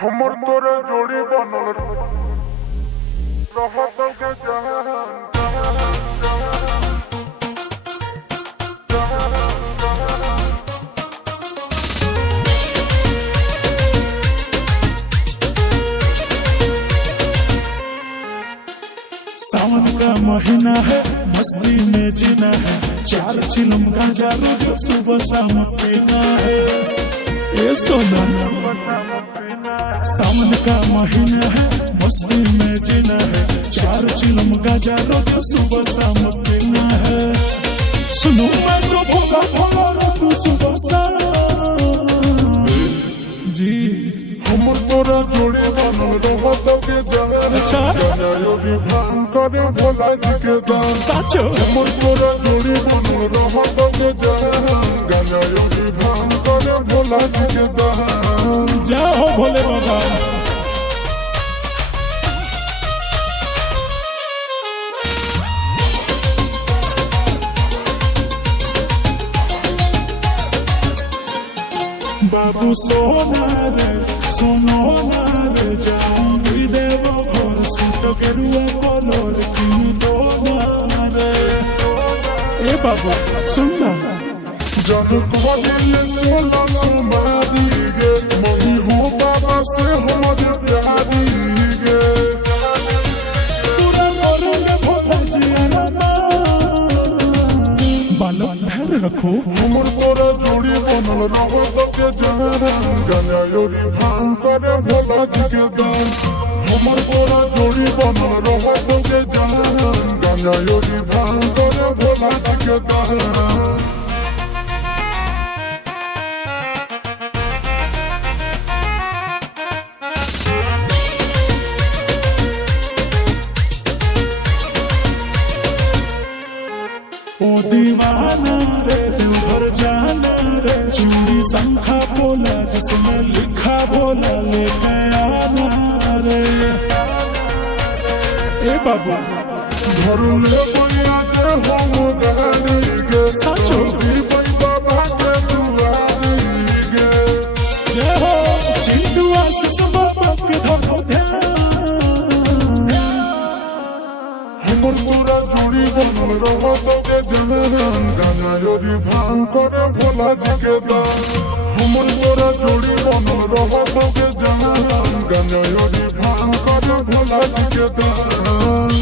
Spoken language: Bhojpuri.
हमर तोरा जोड़ी बनल रहत के जहान सावन का महीना है, मस्ती में जीना है, 4 चिलम गांजा रोज सुबह शाम पीना है। ये सोना सावन का महीना है, मस्ती में जीना है, 4 चिलम गांजा रोज सुबह शाम पीना है। सुनो मैं तो भोला भोला रो तू सुबह शाम जी। हमर तोरा जोड़ी बनल रहत के जहान अच्छा योगी भान करे भोला जी के दान साचो। हमर तोरा जोड़ी बनल रहत के जहान गाना योगी भान करे भोला जी के दान जाओ भोले बाबा। बाबू सोना रे सोनो ना रे जाऊंगी देवो घर सूट गेरुआ कलर किन दो ना रे। ए बाबू सुनना जन कहले 16 सुमारी गे मम्मी हो बाबा से हमर प्यारी गे पूरा घर में भोला जी आना बालक धैर्य रखो। हमर तोरा जोड़ी बनल रहत के जहान गाना योगी भान करे भोला जी के दान हमर तोरा जोड़ी बनल रहत के जहान गाना योगी भान करे भोला जी के दान ओ दीवाना रे देवघर जाना रे, चूड़ी शंखा बोला जिसमें लिखा बोला लेके आना रे। ए बाबू घर ले बोया के हम गानी गे साचो। दी बाबा के दुआरी गे ये हो चिंटू आशीष बाबा के धरो ध्यान। हमर तोरा जोड़ी बनल रहत के जहान गाना योगी भान करे भोला जी के दान हमर तोरा जोड़ी बनल रहत के जहान गाना योगी भान करे भोला जी के दान।